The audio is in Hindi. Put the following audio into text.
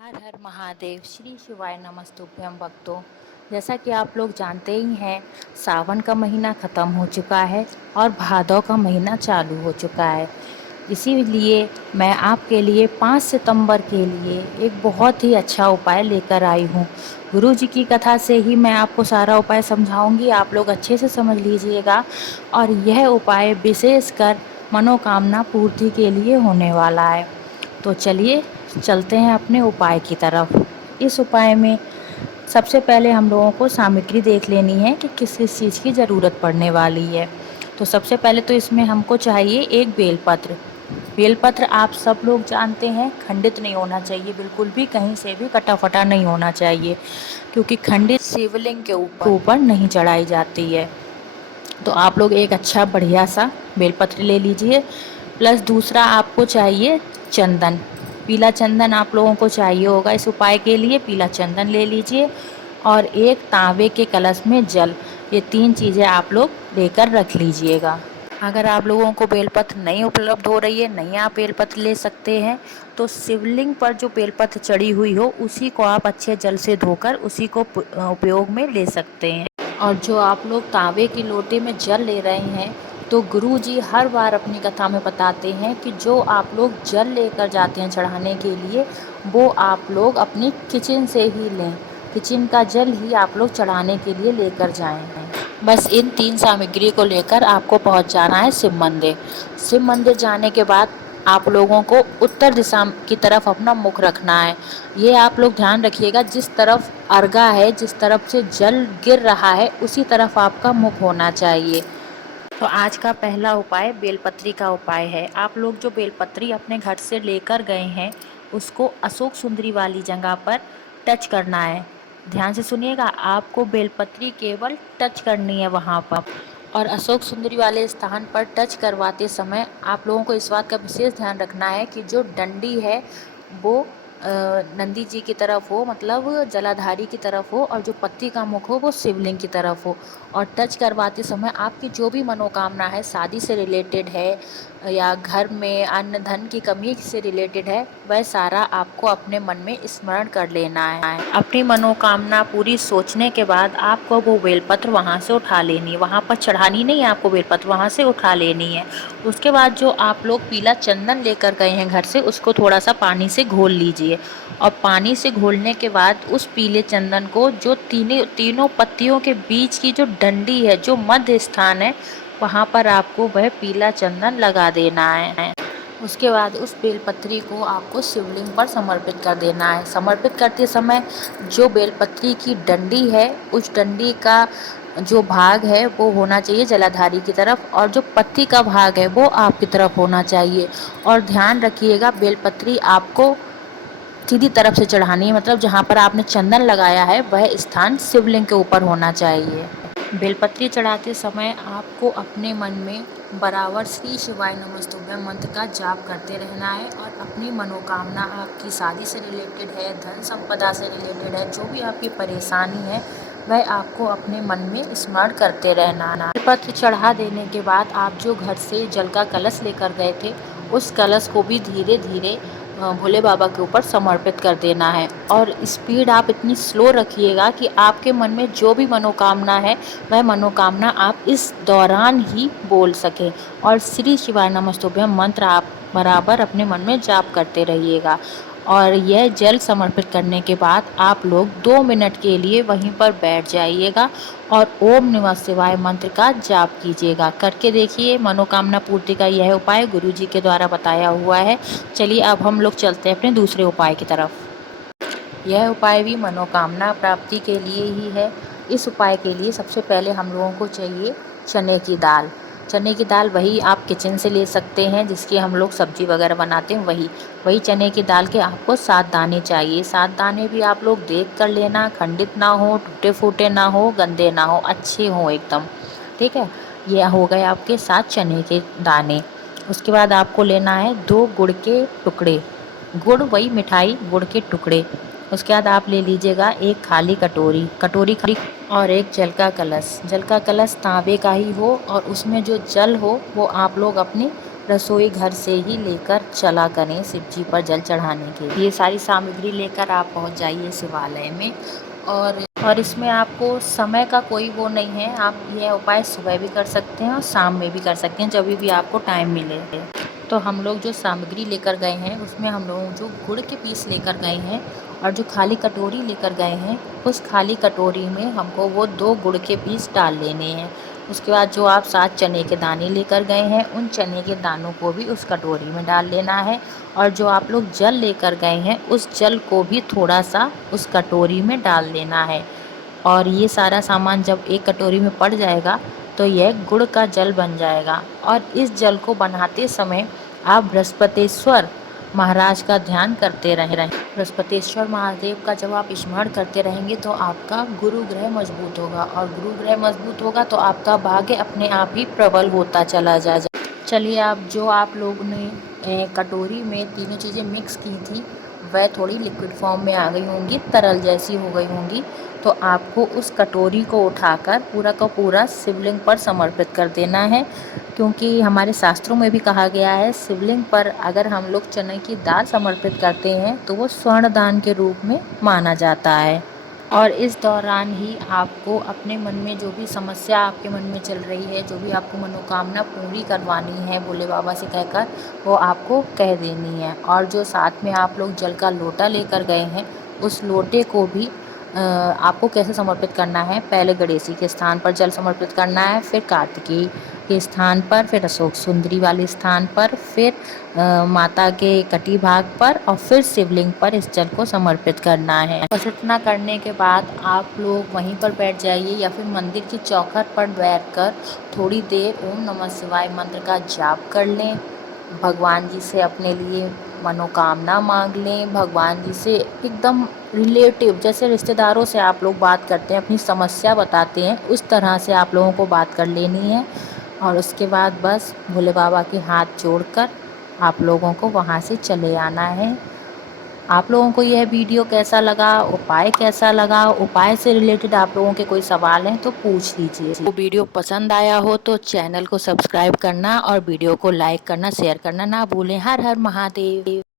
हर हर महादेव, श्री शिवाय नमस्तुभ्यम भक्तों। जैसा कि आप लोग जानते ही हैं, सावन का महीना ख़त्म हो चुका है और भादौ का महीना चालू हो चुका है। इसीलिए मैं आपके लिए 5 सितंबर के लिए एक बहुत ही अच्छा उपाय लेकर आई हूँ। गुरु जी की कथा से ही मैं आपको सारा उपाय समझाऊंगी, आप लोग अच्छे से समझ लीजिएगा। और यह उपाय विशेषकर मनोकामना पूर्ति के लिए होने वाला है। तो चलिए चलते हैं अपने उपाय की तरफ। इस उपाय में सबसे पहले हम लोगों को सामग्री देख लेनी है कि किस किस चीज़ की ज़रूरत पड़ने वाली है। तो सबसे पहले तो इसमें हमको चाहिए एक बेलपत्र। बेलपत्र आप सब लोग जानते हैं, खंडित नहीं होना चाहिए, बिल्कुल भी कहीं से भी कटा फटा नहीं होना चाहिए, क्योंकि खंडित शिवलिंग के ऊपर नहीं चढ़ाई जाती है। तो आप लोग एक अच्छा बढ़िया सा बेलपत्र ले लीजिए। प्लस दूसरा आपको चाहिए चंदन। पीला चंदन आप लोगों को चाहिए होगा इस उपाय के लिए, पीला चंदन ले लीजिए। और एक तांबे के कलश में जल। ये 3 चीज़ें आप लोग लेकर रख लीजिएगा। अगर आप लोगों को बेलपत्र नहीं उपलब्ध हो रही है, नहीं आप बेलपत्र ले सकते हैं, तो शिवलिंग पर जो बेलपत्र चढ़ी हुई हो उसी को आप अच्छे जल से धोकर उसी को उपयोग में ले सकते हैं। और जो आप लोग तांबे की लोटे में जल ले रहे हैं, तो गुरु जी हर बार अपनी कथा में बताते हैं कि जो आप लोग जल लेकर जाते हैं चढ़ाने के लिए, वो आप लोग अपनी किचन से ही लें। किचन का जल ही आप लोग चढ़ाने के लिए लेकर जाएं। बस इन 3 सामग्री को लेकर आपको पहुंच जाना है शिव मंदिर। शिव मंदिर जाने के बाद आप लोगों को उत्तर दिशा की तरफ अपना मुख रखना है। ये आप लोग ध्यान रखिएगा, जिस तरफ अर्घा है, जिस तरफ से जल गिर रहा है, उसी तरफ आपका मुख होना चाहिए। तो आज का पहला उपाय बेलपत्री का उपाय है। आप लोग जो बेलपत्री अपने घर से लेकर गए हैं, उसको अशोक सुंदरी वाली जगह पर टच करना है। ध्यान से सुनिएगा, आपको बेलपत्री केवल टच करनी है वहाँ पर। और अशोक सुंदरी वाले स्थान पर टच करवाते समय आप लोगों को इस बात का विशेष ध्यान रखना है कि जो डंडी है वो नंदी जी की तरफ हो, मतलब जलाधारी की तरफ हो, और जो पत्ती का मुख हो वो शिवलिंग की तरफ हो। और टच करवाते समय आपकी जो भी मनोकामना है, शादी से रिलेटेड है या घर में अन्न धन की कमी से रिलेटेड है, वह सारा आपको अपने मन में स्मरण कर लेना है। अपनी मनोकामना पूरी सोचने के बाद आपको वो बेलपत्र वहाँ से उठा लेनी है। वहाँ पर चढ़ानी नहीं है आपको बेलपत्र, वहाँ से उठा लेनी है। उसके बाद जो आप लोग पीला चंदन लेकर गए हैं घर से, उसको थोड़ा सा पानी से घोल लीजिए। और पानी से घोलने के बाद उस पीले चंदन को जो तीनों पत्तियों के बीच की जो डंडी है, जो मध्य स्थान है, वहाँ पर आपको वह पीला चंदन लगा देना है। उसके बाद उस बेलपत्री को आपको शिवलिंग पर समर्पित कर देना है। समर्पित करते समय जो बेलपत्री की डंडी है, उस डंडी का जो भाग है वो होना चाहिए जलाधारी की तरफ, और जो पत्ती का भाग है वो आपकी तरफ होना चाहिए। और ध्यान रखिएगा, बेलपत्री आपको सीधी तरफ से चढ़ानी है, मतलब जहाँ पर आपने चंदन लगाया है वह स्थान शिवलिंग के ऊपर होना चाहिए। बेलपत्री चढ़ाते समय आपको अपने मन में बराबर श्री शिवाय नमस्तुभ्यम मंत्र का जाप करते रहना है। और अपनी मनोकामना, आपकी शादी से रिलेटेड है, धन संपदा से रिलेटेड है, जो भी आपकी परेशानी है, वह आपको अपने मन में स्मरण करते रहना। बेलपत्र चढ़ा देने के बाद आप जो घर से जल का कलश लेकर गए थे, उस कलश को भी धीरे धीरे भोले बाबा के ऊपर समर्पित कर देना है। और स्पीड आप इतनी स्लो रखिएगा कि आपके मन में जो भी मनोकामना है, वह मनोकामना आप इस दौरान ही बोल सकें। और श्री शिवाय नमस्तुभ्यम मंत्र आप बराबर अपने मन में जाप करते रहिएगा। और यह जल समर्पित करने के बाद आप लोग 2 मिनट के लिए वहीं पर बैठ जाइएगा और ओम नमः शिवाय मंत्र का जाप कीजिएगा। करके देखिए, मनोकामना पूर्ति का यह उपाय गुरु जी के द्वारा बताया हुआ है। चलिए अब हम लोग चलते हैं अपने दूसरे उपाय की तरफ। यह उपाय भी मनोकामना प्राप्ति के लिए ही है। इस उपाय के लिए सबसे पहले हम लोगों को चाहिए चने की दाल। चने की दाल वही आप किचन से ले सकते हैं जिसकी हम लोग सब्जी वगैरह बनाते हैं, वही चने की दाल के आपको 7 दाने चाहिए। 7 दाने भी आप लोग देख कर लेना, खंडित ना हो, टूटे फूटे ना हो, गंदे ना हो, अच्छे हों एकदम। ठीक है, ये हो गए आपके 7 चने के दाने। उसके बाद आपको लेना है 2 गुड़ के टुकड़े, गुड़ वही मिठाई, गुड़ के टुकड़े। उसके बाद आप ले लीजिएगा एक खाली कटोरी खाली, और एक जल का कलश। जल का कलश तांबे का ही हो और उसमें जो जल हो वो आप लोग अपनी रसोई घर से ही लेकर चला करें शिव जी पर जल चढ़ाने के लिए। ये सारी सामग्री लेकर आप पहुंच जाइए शिवालय में। और इसमें आपको समय का कोई वो नहीं है, आप यह उपाय सुबह भी कर सकते हैं और शाम में भी कर सकते हैं, जब भी आपको टाइम मिले। तो हम लोग जो सामग्री लेकर गए हैं उसमें हम लोग जो गुड़ के पीस लेकर गए हैं और जो खाली कटोरी लेकर गए हैं, उस खाली कटोरी में हमको वो 2 गुड़ के पीस डाल लेने हैं। उसके बाद जो आप 7 चने के दाने लेकर गए हैं, उन चने के दानों को भी उस कटोरी में डाल लेना है। और जो आप लोग जल लेकर गए हैं, उस जल को भी थोड़ा सा उस कटोरी में डाल देना है। और ये सारा सामान जब एक कटोरी में पड़ जाएगा तो यह गुड़ का जल बन जाएगा। और इस जल को बनाते समय आप बृहस्पतिश्वर महाराज का ध्यान करते रहें। बृहस्पतिश्वर महादेव का जब आप स्मरण करते रहेंगे तो आपका गुरु ग्रह मजबूत होगा, और गुरु ग्रह मजबूत होगा तो आपका भाग्य अपने आप ही प्रबल होता चला जाएगा। चलिए, आप जो आप लोगों ने कटोरी में तीनों चीज़ें मिक्स की थी वह थोड़ी लिक्विड फॉर्म में आ गई होंगी, तरल जैसी हो गई होंगी। तो आपको उस कटोरी को उठाकर पूरा का पूरा शिवलिंग पर समर्पित कर देना है, क्योंकि हमारे शास्त्रों में भी कहा गया है शिवलिंग पर अगर हम लोग चने की दाल समर्पित करते हैं तो वो स्वर्ण दान के रूप में माना जाता है। और इस दौरान ही आपको अपने मन में जो भी समस्या आपके मन में चल रही है, जो भी आपको मनोकामना पूरी करवानी है भोले बाबा से कहकर, वो आपको कह देनी है। और जो साथ में आप लोग जल का लोटा लेकर गए हैं, उस लोटे को भी आपको कैसे समर्पित करना है, पहले गणेश के स्थान पर जल समर्पित करना है, फिर कार्तिकेय के स्थान पर, फिर अशोक सुंदरी वाले स्थान पर, फिर माता के कटी भाग पर, और फिर शिवलिंग पर इस जल को समर्पित करना है। बस इतना करने के बाद आप लोग वहीं पर बैठ जाइए या फिर मंदिर की चौखट पर बैठकर थोड़ी देर ओम नमः शिवाय मंत्र का जाप कर लें। भगवान जी से अपने लिए मनोकामना मांग लें। भगवान जी से एकदम रिलेटिव, जैसे रिश्तेदारों से आप लोग बात करते हैं, अपनी समस्या बताते हैं, उस तरह से आप लोगों को बात कर लेनी है। और उसके बाद बस भोले बाबा के हाथ जोड़कर आप लोगों को वहाँ से चले आना है। आप लोगों को यह वीडियो कैसा लगा, उपाय कैसा लगा, उपाय से रिलेटेड आप लोगों के कोई सवाल हैं तो पूछ लीजिए। वो वीडियो पसंद आया हो तो चैनल को सब्सक्राइब करना और वीडियो को लाइक करना, शेयर करना ना भूलें। हर हर महादेव।